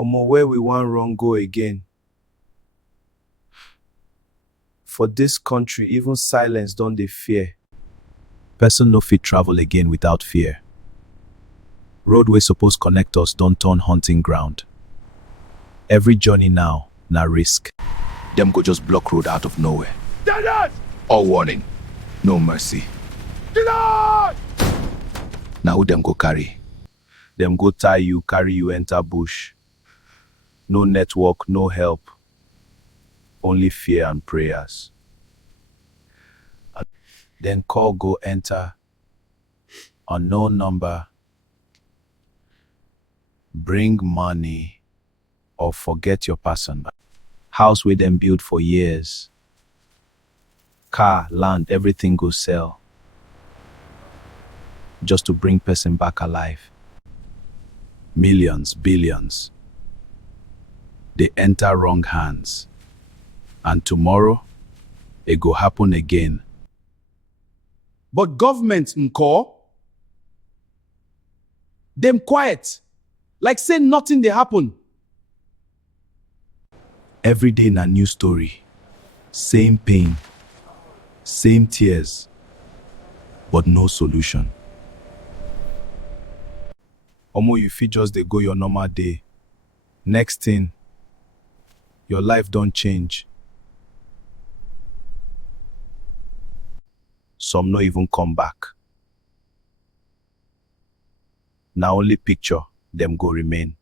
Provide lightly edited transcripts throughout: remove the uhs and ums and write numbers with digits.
Omo, where we wan run go again? For dis country, even silence don dey fear. Person no fit travel again without fear. Road wey suppose connect us don turn hunting ground. Every journey now na risk. Dem go just block road out of nowhere. All warning, no mercy. Na who dem go carry? Dem go tie you, carry you enter bush. No network, no help. Only fear and prayers. Then call go enter. Unknown number. Bring money or forget your person. House wey dem build for years. Car, land, everything go sell. Just to bring person back alive. Millions, billions. They enter wrong hands. And tomorrow, it go happen again. But government nko, them quiet, like say nothing dey happen. Every day na new story. Same pain, same tears, but no solution. Omo, you fit just dey go your normal day. Next thing, your life don change. Some no even come back. Na only picture dem go remain.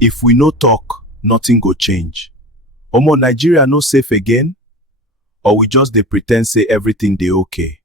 If we no talk, nothing go change. Omo, Nigeria no safe again? Or we just dey pretend say everything dey okay?